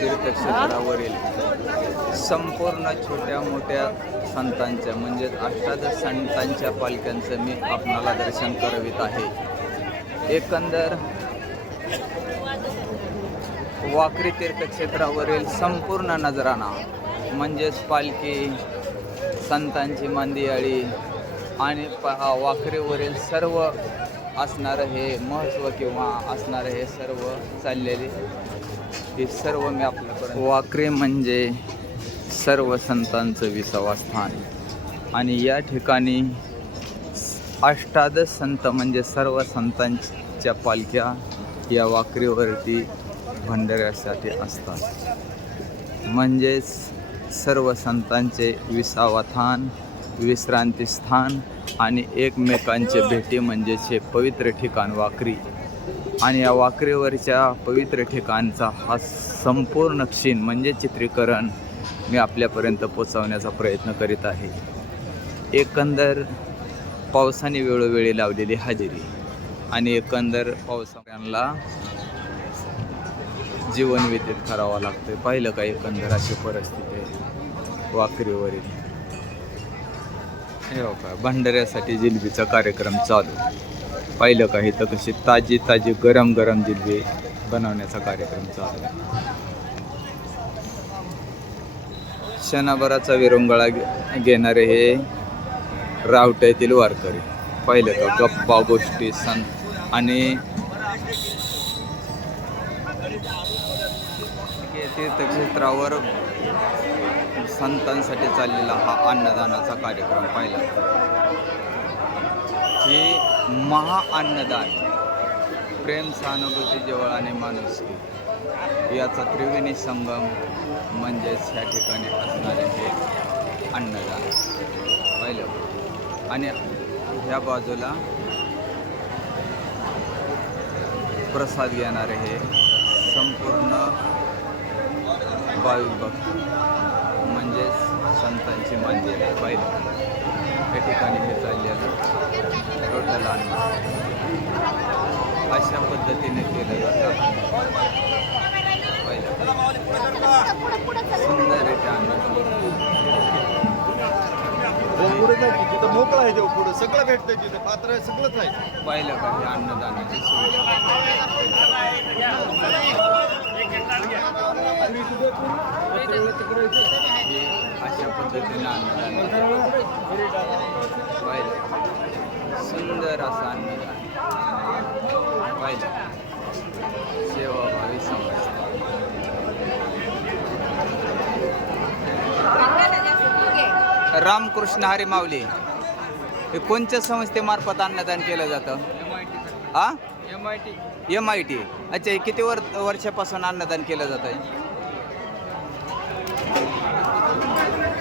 तीर्थक्षेत्रावरील संपूर्ण छोट्या मोठ्या संतांच्या म्हणजेच अष्टादश संतांच्या पालख्यांचं मी आपणाला दर्शन करवित आहे. एकंदर वाकरी तीर्थक्षेत्रावरील संपूर्ण नजराणा म्हणजेच पालखी संतांची मांदियाळी आणि प वाकरीवरील सर्व असणारं हे महत्त्व किंवा असणारं हे सर्व चाललेले हे सर्व मी आपल्यापर्यंत वाकरे म्हणजे सर्व संतांचं विसावा स्थान. आणि या ठिकाणी अष्टादश संत म्हणजे सर्व संतांच्या पालख्या या वाकरीवरती भंडाऱ्यासाठी असतात. म्हणजेच सर्व संतांचे विसावाथान विश्रांती स्थान आणि एकमेकांचे भेटी म्हणजेच हे पवित्र ठिकाण वाकरी. आणि या वाकरेवरच्या पवित्र ठिकाणचा हा संपूर्ण क्षीण म्हणजे चित्रीकरण मी आपल्यापर्यंत पोचवण्याचा प्रयत्न करीत आहे. एकंदर पावसाने वेळोवेळी लावलेली हजेरी आणि एकंदर पावसाळ्यांना जीवन व्यतीत करावं लागतं पाहिलं का एकंदर अशी परिस्थिती आहे वाकरीवरील? हे हो का भंडाऱ्यासाठी जिलबीचा कार्यक्रम चालू. पाहिलं का इथं कशी ताजी ताजी गरम गरम जिलबी बनवण्याचा कार्यक्रम चालू आहे. क्षणाभराचा विरंगळा घेणारे हे रावट्यातील वारकरी पाहिलं का गप्पा गोष्टी सं आणि तीर्थक्षेत्रावर संतांसाठी चाललेला हा अन्नदानाचा कार्यक्रम पाहिला हे महाअन्नदान प्रेम सहानुभूती जवळ आणि माणुसकी याचा त्रिवेणी संगम म्हणजेच ह्या ठिकाणी असणारे हे अन्नदान. पहिलं? आणि ह्या बाजूला प्रसाद घेणारे हे संपूर्ण भाविक भक्त म्हणजेच संतांची मंदिर. पहिलं? या ठिकाणी हे चाललेलं टोटल अन्न अशा पद्धतीने केलं जातं. पाहिलं. पुढे नाही तिथं मोकळं आहे तेव्हा पुढं सगळं भेटतंय तिथे पात्र आहे सगळंच आहे. पाहिलं का हे अन्नदानाची सुविधा हे अशा पद्धतीने अन्नदान पाहिलं. सुंदर असं अन्नदान पाहिलं. सेवाभावी रामकृष्ण हरी माऊली. हे कोणत्या संस्थेमार्फत अन्नदान केलं जातं? M I T M I T अच्छा किती वर वर्षापासून अन्नदान केलं जात आहे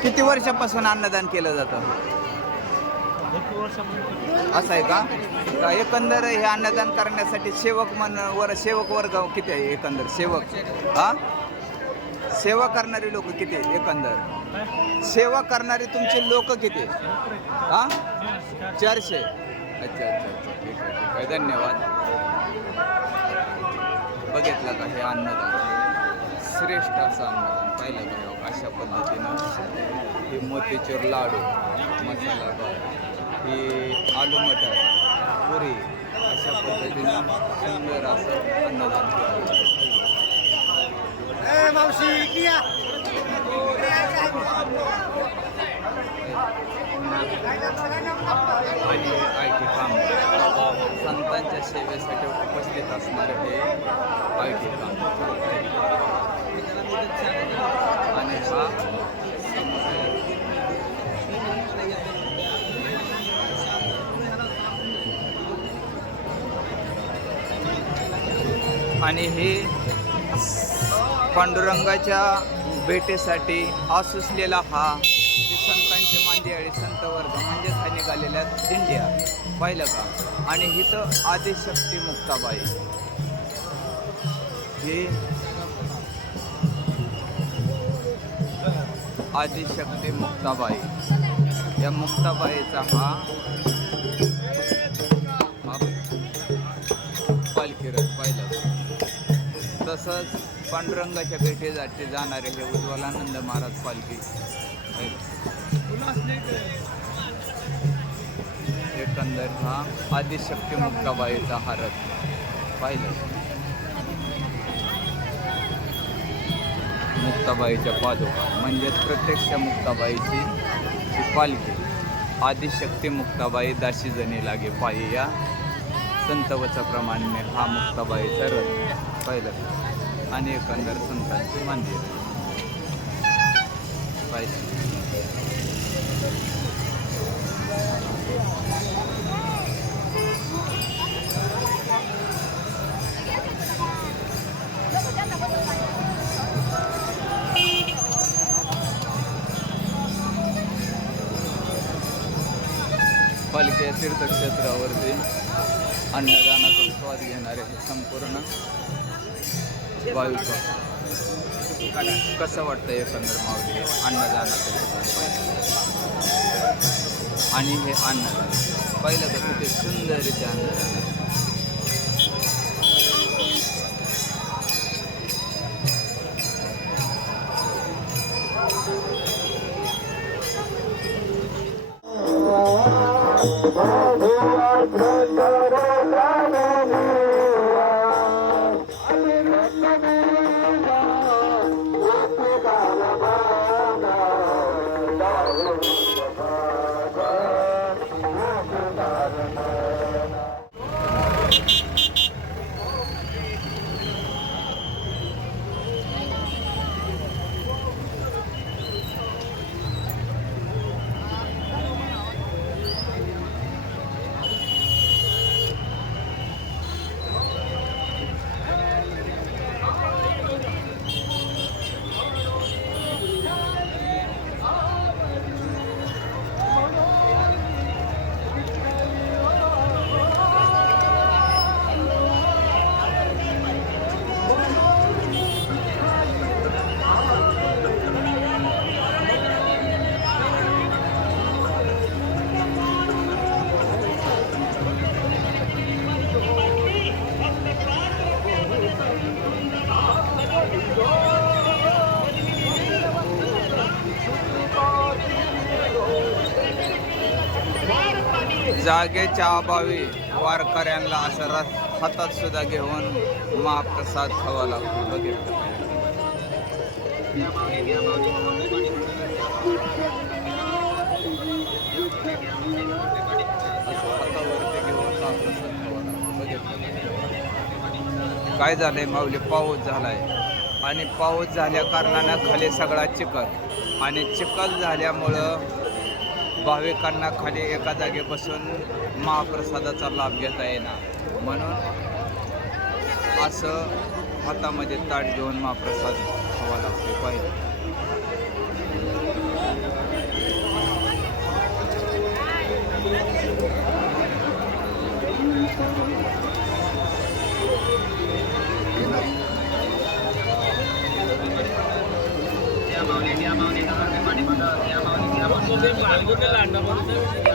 किती वर्षापासून अन्नदान केलं जातं? असं आहे का? का एकंदर हे अन्नदान करण्यासाठी सेवक मन वर सेवक वर्ग किती आहे एकंदर? सेवक हा? सेवा करणारे लोक किती एकंदर? सेवा करणारे तुमचे लोक किती हा? चारशे. अच्छा अच्छा अच्छा. ठीक आहे ठीक आहे. धन्यवाद. बघितलं का हे अन्नदान? श्रेष्ठ असं अन्नदान पाहिलं हो? अशा पद्धतीनं हे मोतीचूर लाडू मसाला ही आलू मटर पुरी अशा पद्धतीनं सुंदर असं अन्नदान आणि आय टी काम संतांच्या सेवेसाठी उपस्थित असणारे हे आय टी काम आणि हा आणि हे पांडुरंगाच्या भेटीसाठी आसुसलेला हा हे संतांचे आणि संत वर्ग म्हणजेच हा निघालेल्या इंडिया पाहिलं का आणि इथं आदिशक्ती मुक्ताबाई. हे आदिशक्ती मुक्ताबाई या मुक्ताबाईचा हा पालखीरथ पालखी पाहिलं तसंच पांडुरंगाच्या भेटीसाठी जाणारे हे उज्ज्वलानंद महाराज पालखी एकंदर हा आदिशक्ती मुक्ताबाईचा हा रथ पाहिलं मुक्ताबाईच्या पादुका म्हणजेच प्रत्यक्ष मुक्ताबाईची ही पालखी. आदिशक्ती मुक्ताबाई दाशी जणी लागे पायी या. संतवचाप्रमाणे हा मुक्ताबाईचा रथ पाहिलं. आणि एकंदर संतांचे मंदिर. पाहिजे पालिके तीर्थक्षेत्रावरती अन्नदानाचा स्वाद घेणारे हे संपूर्ण भाविक कसं वाटतं एकंदर माऊली अन्नदानाचं? आणि हे अन्नदान पहिलं तर किती सुंदर Thank you. आहे. जागेच्या अभावी वारकऱ्यांना असं रथ हातात सुद्धा घेऊन महाप्रसाद खावा लागतो. बघितलं घेऊन काय झालंय माऊली? पाऊस झालाय. आणि पाऊस झाल्या कारणानं खाली सगळा चिखल. आणि चिखल झाल्यामुळं भाविकांना खाली एका जागे बसून महाप्रसादाचा लाभ घेता येणार म्हणून असं हातामध्ये ताट घेऊन महाप्रसाद हवा लागतो पाहिजे Thank you. అండమౌంట్